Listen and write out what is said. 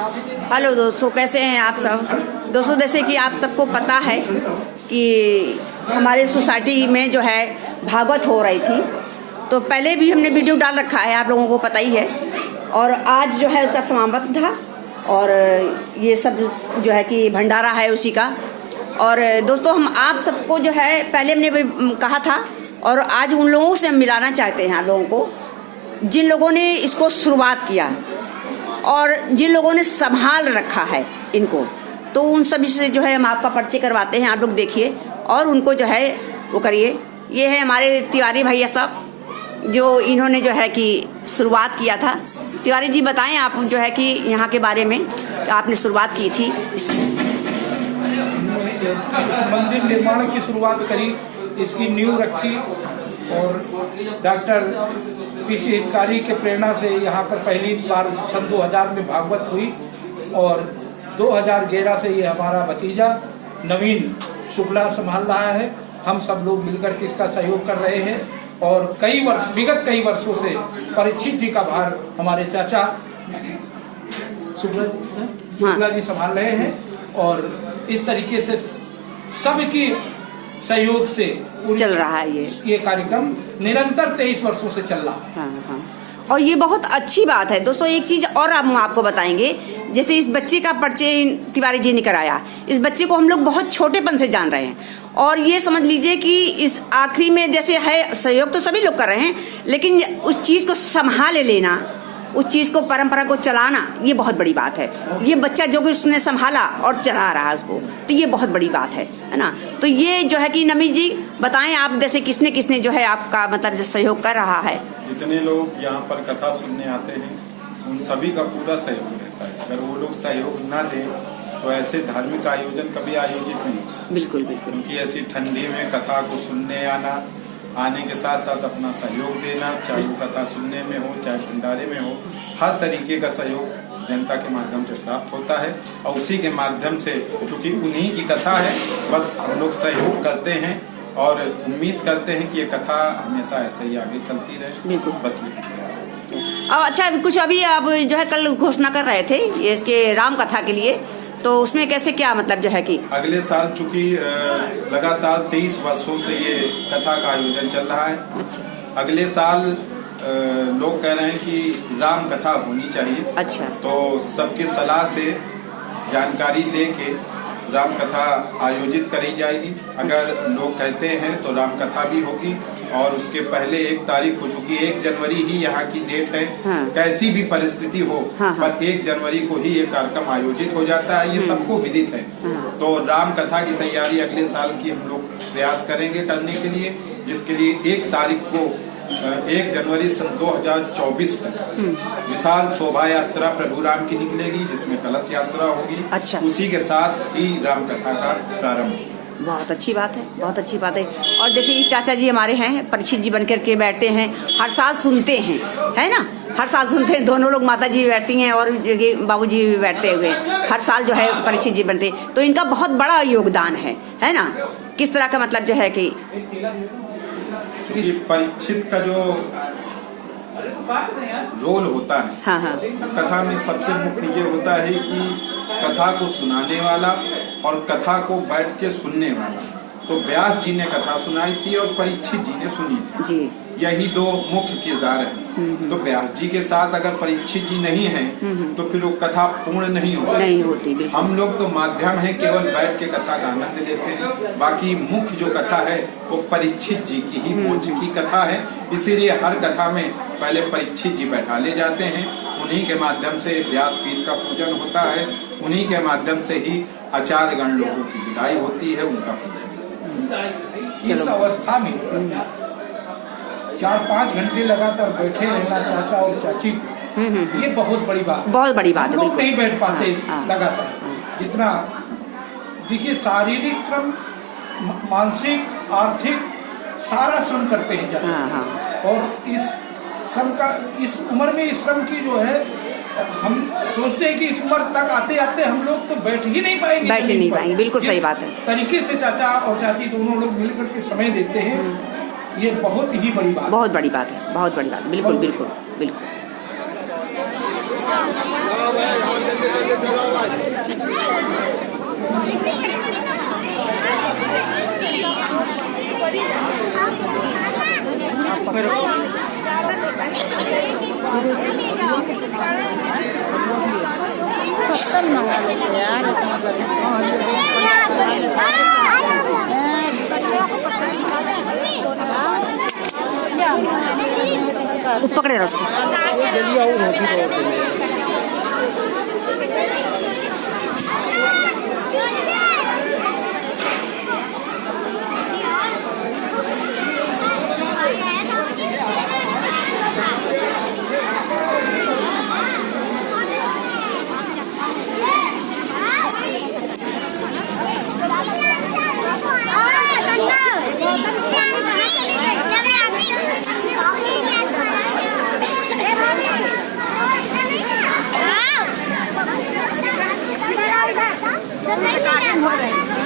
Hello दोस्तों, कैसे हैं आप सब। दोस्तों, जैसे कि आप सबको पता है कि हमारे सोसाइटी में जो है भागवत हो रही थी, तो पहले भी हमने वीडियो डाल रखा है, आप लोगों को पता ही है। और आज जो है उसका समापन था और ये सब जो है कि भंडारा है उसी का। और दोस्तों, हम आप सबको जो है पहले हमने भी कहा था और आज उन लोगों से हम मिलाना चाहते हैं आप लोगों को, जिन लोगों ने इसको शुरुआत किया और जिन लोगों ने संभाल रखा है इनको, तो उन सभी से जो है हम आपका परिचय करवाते हैं। आप लोग देखिए और उनको जो है वो करिए। ये है हमारे तिवारी भैया साहब, जो इन्होंने जो है कि शुरुआत किया था। तिवारी जी, बताएं आप जो है कि यहाँ के बारे में, आपने शुरुआत की थी। मंदिर निर्माण की शुरुआत करी, इसकी नींव रखी और डॉक्टर पीसी हितकारी के प्रेरणा से यहाँ पर पहली बार सन 2000 में भागवत हुई और 2011 से ये हमारा भतीजा नवीन शुक्ला संभाल रहा है। हम सब लोग मिलकर के इसका सहयोग कर रहे हैं और विगत कई वर्षों से परीक्षित जी का भार हमारे चाचा शुक्ला जी संभाल रहे हैं और इस तरीके से सबकी सहयोग से चल रहा है ये कार्यक्रम निरंतर 23 वर्षों से चल रहा है। हाँ। और ये बहुत अच्छी बात है। दोस्तों, एक चीज और हम आपको बताएंगे, जैसे इस बच्चे का परिचय तिवारी जी ने कराया। इस बच्चे को हम लोग बहुत छोटेपन से जान रहे हैं और ये समझ लीजिए कि इस आखिरी में जैसे है, सहयोग तो सभी लोग कर रहे हैं, लेकिन उस चीज को संभाले लेना, उस चीज को, परंपरा को चलाना, ये बहुत बड़ी बात है। ये बच्चा जो कि उसने संभाला और चला रहा उसको, तो ये बहुत बड़ी बात है ना। तो ये जो है कि नमीश जी बताएं आप, जैसे किसने किसने जो है आपका मतलब सहयोग कर रहा है। जितने लोग यहाँ पर कथा सुनने आते हैं उन सभी का पूरा सहयोग रहता है। अगर वो लोग सहयोग ना दें तो ऐसे धार्मिक आयोजन कभी आयोजित नहीं हो सकते। बिल्कुल बिल्कुल। क्योंकि ऐसी ठंडी में कथा को सुनने आने के साथ साथ अपना सहयोग देना, चाहे वो कथा सुनने में हो चाहे भंडारे में हो, हर तरीके का सहयोग जनता के माध्यम से प्राप्त होता है और उसी के माध्यम से, क्योंकि उन्हीं की कथा है, बस हम लोग सहयोग करते हैं और उम्मीद करते हैं कि ये कथा हमेशा ऐसे ही आगे चलती रहे। बिल्कुल, बस ये प्रयास है। अब अच्छा, कुछ अभी आप जो है कल घोषणा कर रहे थे ये इसके राम कथा के लिए, तो उसमें कैसे क्या मतलब जो है कि अगले साल चूंकि लगातार 23 वर्षों से ये कथा का आयोजन चल रहा है। अच्छा। अगले साल लोग कह रहे हैं कि राम कथा होनी चाहिए। अच्छा। तो सबकी सलाह से जानकारी लेके राम कथा आयोजित करी जाएगी। अगर लोग कहते हैं तो राम कथा भी होगी और उसके पहले 1 तारीख को, चूंकि 1 जनवरी ही यहाँ की डेट है। हाँ। कैसी भी परिस्थिति हो, हाँ। पर 1 जनवरी को ही ये कार्यक्रम आयोजित हो जाता है, ये सबको विदित है। हाँ। तो राम कथा की तैयारी अगले साल की हम लोग प्रयास करेंगे करने के लिए, जिसके लिए 1 तारीख को 1 जनवरी सन 2024 को विशाल शोभा यात्रा प्रभु राम की निकलेगी, जिसमें कलश यात्रा होगी। अच्छा। उसी के साथ ही राम कथा का प्रारंभ। बहुत अच्छी बात है, बहुत अच्छी बात है। और जैसे ये चाचा जी हमारे हैं, परीक्षित जी बनकर के बैठते हैं, हर साल सुनते हैं, है ना, हर साल सुनते हैं। दोनों लोग, माता जी भी बैठती हैं और बाबूजी भी बैठते हुए, हर साल जो है परीक्षित जी बनते, तो इनका बहुत बड़ा योगदान है ना। किस तरह का मतलब जो है कि परीक्षित का जो रोल होता है, हाँ, कथा में सबसे मुख्य ये होता है कि कथा को सुनाने वाला और कथा को बैठ के सुनने वाला। तो व्यास जी ने कथा सुनाई थी और परीक्षित जी ने सुनी थी जी। यही 2 मुख्य किरदार हैं। तो व्यास जी के साथ अगर परीक्षित जी नहीं हैं तो फिर वो कथा पूर्ण नहीं होती। हम लोग तो माध्यम है, केवल बैठ के कथा का आनंद लेते हैं। बाकी मुख्य जो कथा है वो परीक्षित जी की ही मोक्ष की कथा है। इसीलिए हर कथा में पहले परीक्षित जी बैठा ले जाते हैं, उन्हीं के माध्यम से व्यासपीठ का पूजन होता है, उन्हीं के माध्यम से ही आचार्यगण लोगों की विदाई होती है, उनका पूजन। इस अवस्था में 4-5 घंटे लगातार बैठे रहना चाचा और चाची को, ये बहुत बड़ी बात है। बहुत बड़ी बात है। लोग नहीं बैठ पाते लगातार। जितना देखिए, शारीरिक श्रम, मानसिक, आर्थिक, सारा श्रम करते हैं चाचा। और इस श्रम का, इस उम्र में इस श्रम की जो है, हम सोचते हैं कि इस उम्र तक आते आते हम लोग तो बैठ ही नहीं पाएंगे। बिल्कुल सही बात है। तरीके से चाचा और चाची दोनों लोग मिलकर के समय देते हैं, ये बहुत ही बड़ी बात, बहुत बड़ी बात है, बहुत बड़ी बात। बिल्कुल बिल्कुल बिल्कुल। पत्तल मंगा लेते यार, इतना वो पकड़े रहो उसको। Wow.